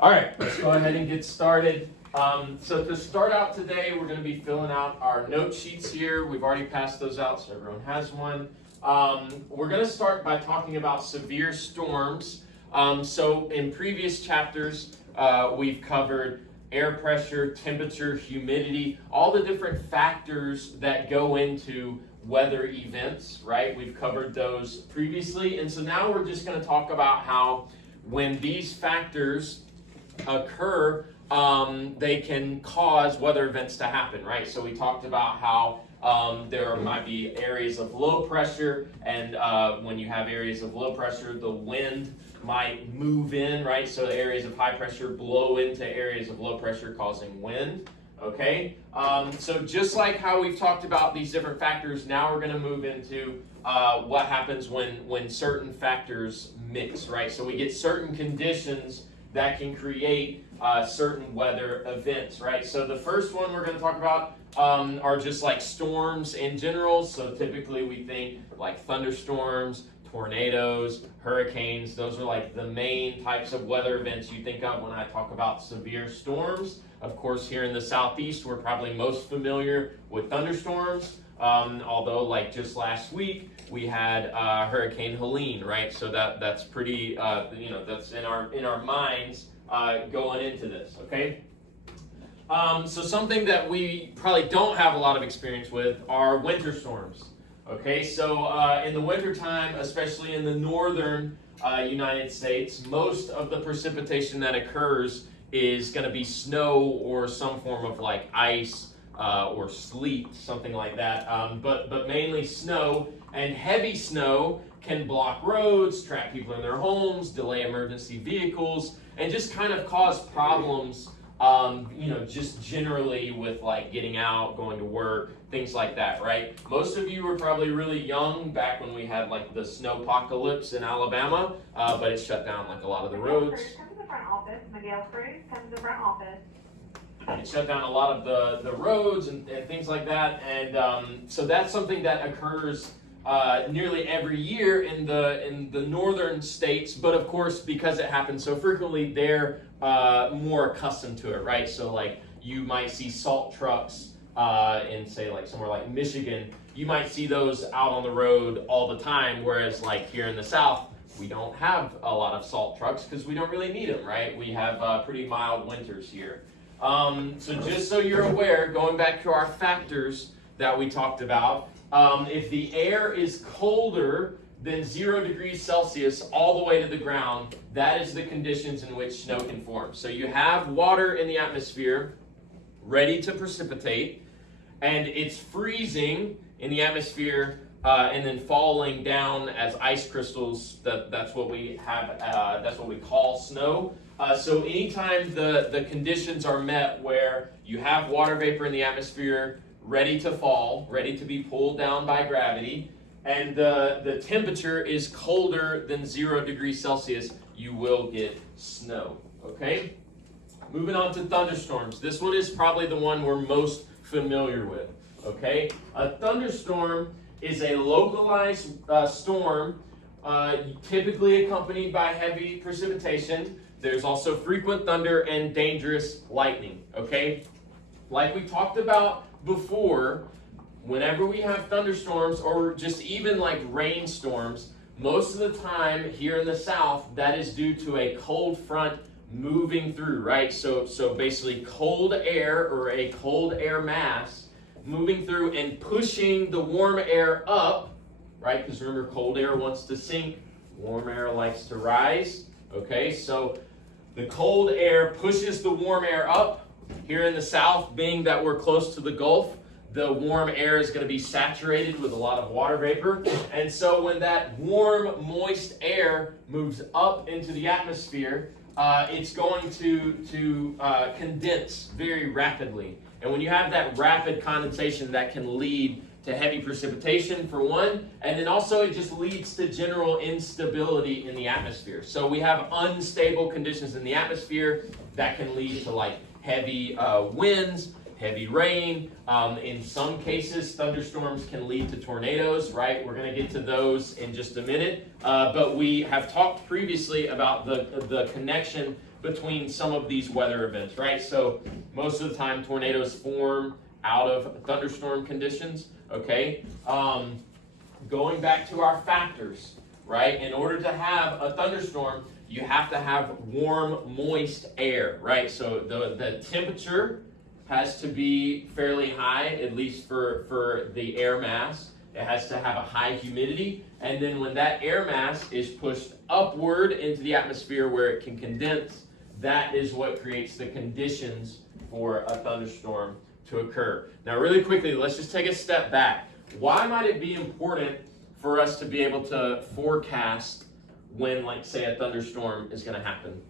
All right, let's go ahead and get started. So to start out today, we're going to be filling out our note sheets here. We've already passed those out, so everyone has one. We're going to start by talking about severe storms. So in previous chapters, we've covered air pressure, temperature, humidity, all the different factors that go into weather events, right? We've covered those previously, and so now we're just going to talk about how when these factors occur, they can cause weather events to happen, right? So we talked about how there might be areas of low pressure, and when you have areas of low pressure, the wind might move in, right? So areas of high pressure blow into areas of low pressure, causing wind. Okay, so just like how we've talked about these different factors, now we're going to move into what happens when certain factors mix, right? So we get certain conditions that can create certain weather events, right? So the first one we're going to talk about are just like storms in general. So typically we think like thunderstorms, tornadoes, hurricanes. Those are like the main types of weather events you think of when I talk about severe storms. Of course, here in the Southeast, we're probably most familiar with thunderstorms. Although, like just last week, we had Hurricane Helene, right? So that's pretty, that's in our minds going into this. Okay. So something that we probably don't have a lot of experience with are winter storms. Okay, so in the wintertime, especially in the northern United States, most of the precipitation that occurs is going to be snow or some form of like ice or sleet, something like that. But mainly snow, and heavy snow can block roads, trap people in their homes, delay emergency vehicles, and just kind of cause problems, just generally with like getting out, going to work, things like that, right? Most of you were probably really young back when we had like the snowpocalypse in Alabama, but it shut down like a lot of the roads. Come to the front office. Miguel Cruz, come to the front office. It shut down a lot of the roads and things like that, and so that's something that occurs nearly every year in the northern states. But of course, because it happens so frequently, they're more accustomed to it, right? So like you might see salt trucks in say like somewhere like Michigan. You might see those out on the road all the time, whereas like here in the South, we don't have a lot of salt trucks because we don't really need them, right? We have pretty mild winters here. So just so you're aware, going back to our factors that we talked about, if the air is colder than 0 degrees Celsius all the way to the ground, that is the conditions in which snow can form. So you have water in the atmosphere ready to precipitate, and it's freezing in the atmosphere and then falling down as ice crystals. That's what we have. That's what we call snow. So anytime the conditions are met where you have water vapor in the atmosphere ready to fall, ready to be pulled down by gravity, and the temperature is colder than 0 degrees Celsius, you will get snow. Okay? Moving on to thunderstorms. This one is probably the one we're most familiar with. Okay? A thunderstorm is a localized storm, typically accompanied by heavy precipitation. There's also frequent thunder and dangerous lightning, okay? Like we talked about before, whenever we have thunderstorms or just even like rainstorms, most of the time here in the South, that is due to a cold front moving through, right? So basically cold air or a cold air mass moving through and pushing the warm air up, right? Because remember, cold air wants to sink, warm air likes to rise, okay? So the cold air pushes the warm air up. Here in the South, being that we're close to the Gulf, the warm air is going to be saturated with a lot of water vapor. And so when that warm, moist air moves up into the atmosphere, it's going to condense very rapidly. And when you have that rapid condensation, that can lead to heavy precipitation for one, and then also it just leads to general instability in the atmosphere. So we have unstable conditions in the atmosphere that can lead to like heavy winds, heavy rain. In some cases, thunderstorms can lead to tornadoes, right? We're going to get to those in just a minute. But we have talked previously about the connection between some of these weather events, right? So most of the time, tornadoes form out of thunderstorm conditions, okay? Going back to our factors, right? In order to have a thunderstorm, you have to have warm, moist air, right? So the temperature has to be fairly high, at least for the air mass. It has to have a high humidity. And then when that air mass is pushed upward into the atmosphere where it can condense, that is what creates the conditions for a thunderstorm to occur. Now, really quickly, let's just take a step back. Why might it be important for us to be able to forecast when, like, say, a thunderstorm is going to happen?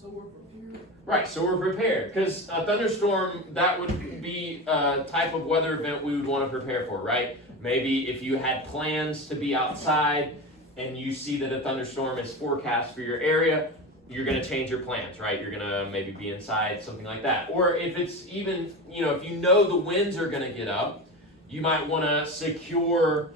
So we're prepared. Right, so we're prepared. Because a thunderstorm, that would be a type of weather event we would want to prepare for, right? Maybe if you had plans to be outside and you see that a thunderstorm is forecast for your area, you're going to change your plans, right? You're going to maybe be inside, something like that. Or if it's even, if you know the winds are going to get up, you might want to secure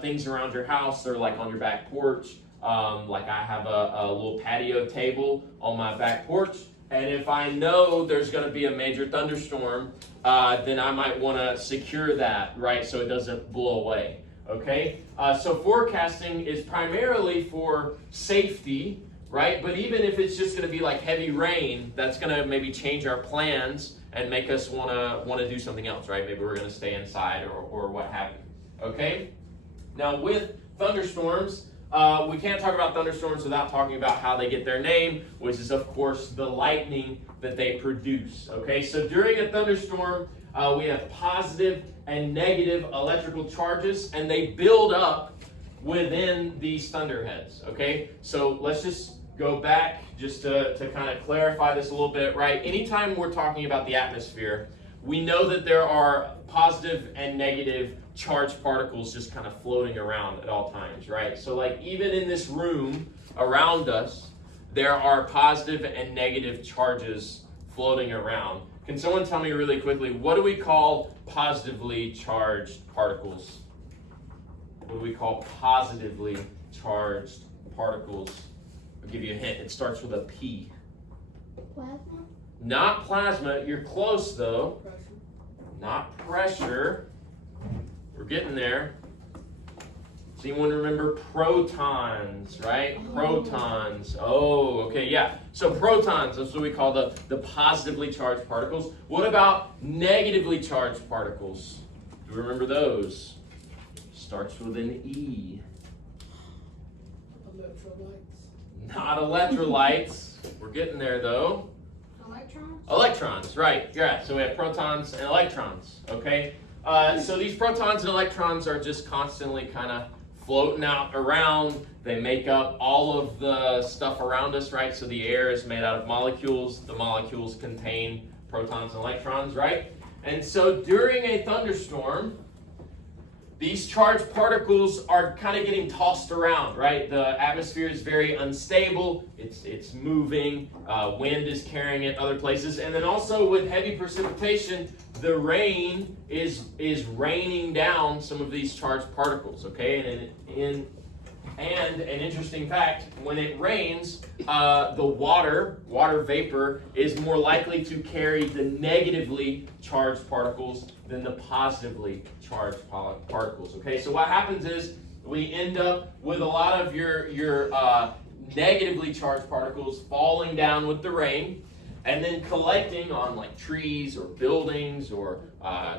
things around your house or like on your back porch. Like I have a little patio table on my back porch. And if I know there's going to be a major thunderstorm, then I might want to secure that, right? So it doesn't blow away, okay? So forecasting is primarily for safety, right? But even if it's just going to be like heavy rain, that's going to maybe change our plans and make us want to do something else, right? Maybe we're going to stay inside or what have you, okay? Now with thunderstorms, we can't talk about thunderstorms without talking about how they get their name, which is, of course, the lightning that they produce, okay? So during a thunderstorm, we have positive and negative electrical charges, and they build up within these thunderheads, okay? So let's just go back just to kind of clarify this a little bit, right? Anytime we're talking about the atmosphere, we know that there are positive and negative charged particles just kind of floating around at all times, right? So like even in this room around us, there are positive and negative charges floating around. Can someone tell me really quickly, what do we call positively charged particles? What do we call positively charged particles? I'll give you a hint. It starts with a P. Plasma? Not plasma. You're close, though. Pressure. Not pressure. We're getting there. Does anyone remember protons, right? Protons. Oh, okay, yeah. So protons, that's what we call the positively charged particles. What about negatively charged particles? Do you remember those? Starts with an E. Electrolytes. Not electrolytes. We're getting there, though. Electrons? Electrons, right. Yeah, so we have protons and electrons, okay? So these protons and electrons are just constantly kind of floating out around. They make up all of the stuff around us, right? So the air is made out of molecules. The molecules contain protons and electrons, right? And so during a thunderstorm, these charged particles are kind of getting tossed around, right? The atmosphere is very unstable. It's moving. Wind is carrying it other places. And then also with heavy precipitation, the rain is raining down some of these charged particles, okay? And an interesting fact, when it rains, the water vapor is more likely to carry the negatively charged particles than the positively charged particles, okay? So what happens is we end up with a lot of your negatively charged particles falling down with the rain and then collecting on like trees or buildings or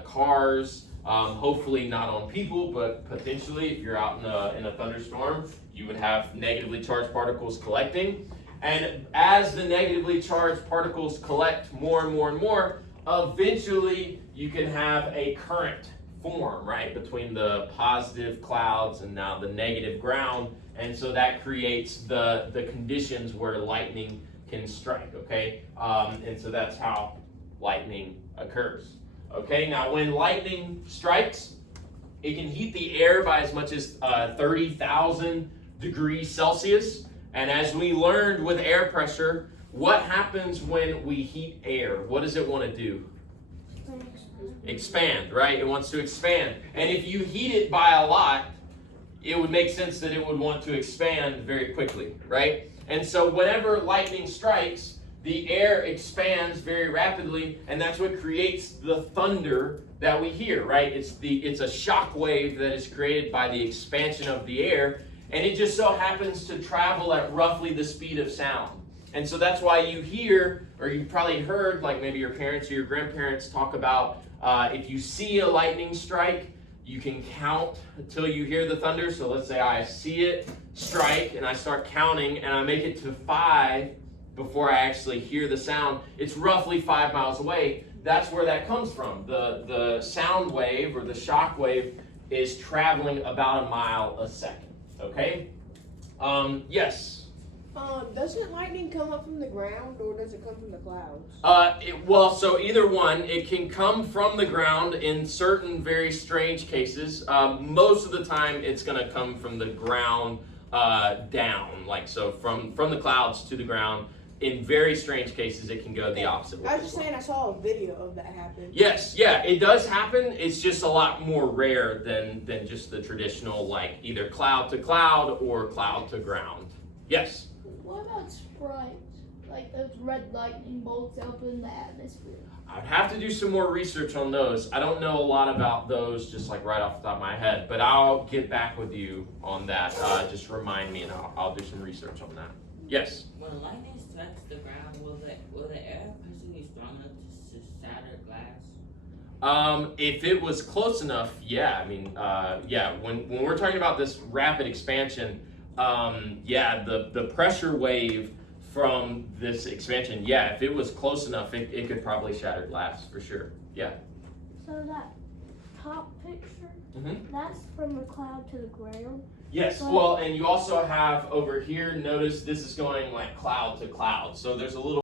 cars. Hopefully not on people, but potentially if you're out in a thunderstorm, you would have negatively charged particles collecting. And as the negatively charged particles collect more and more and more, eventually you can have a current form, right, between the positive clouds and now the negative ground. And so that creates the conditions where lightning can strike, okay? And so that's how lightning occurs. Okay, now when lightning strikes, it can heat the air by as much as 30,000 degrees Celsius. And as we learned with air pressure, what happens when we heat air? What does it want to do? Expand, right? It wants to expand. And if you heat it by a lot, it would make sense that it would want to expand very quickly, right? And so whenever lightning strikes, the air expands very rapidly, and that's what creates the thunder that we hear, right? It's a shock wave that is created by the expansion of the air, and it just so happens to travel at roughly the speed of sound. And so that's why you hear, or you've probably heard, like maybe your parents or your grandparents talk about, if you see a lightning strike, you can count until you hear the thunder. So let's say I see it strike and I start counting and I make it to 5 before I actually hear the sound. It's roughly 5 miles away. That's where that comes from. The sound wave or the shock wave is traveling about a mile a second. Okay? Yes? Doesn't lightning come up from the ground or does it come from the clouds? Well, so either one. It can come from the ground in certain very strange cases. Most of the time, it's going to come from the ground down, like so from the clouds to the ground. In very strange cases, it can go the opposite way. I was just saying I saw a video of that happen. Yes, yeah, it does happen. It's just a lot more rare than just the traditional, like either cloud to cloud or cloud to ground. Yes. What about sprites? Like those red lightning bolts up in the atmosphere. I'd have to do some more research on those. I don't know a lot about those just like right off the top of my head, but I'll get back with you on that. Just remind me and I'll do some research on that. Yes? When lightning strikes the ground, will the air pressure be strong enough to shatter glass? If it was close enough, yeah. I mean, yeah, when we're talking about this rapid expansion, yeah, the pressure wave from this expansion, yeah, if it was close enough, it could probably shatter glass for sure. Yeah. So that top picture, Mhm. that's from the cloud to the ground. Yes, well, and you also have over here, notice this is going like cloud to cloud. So there's a little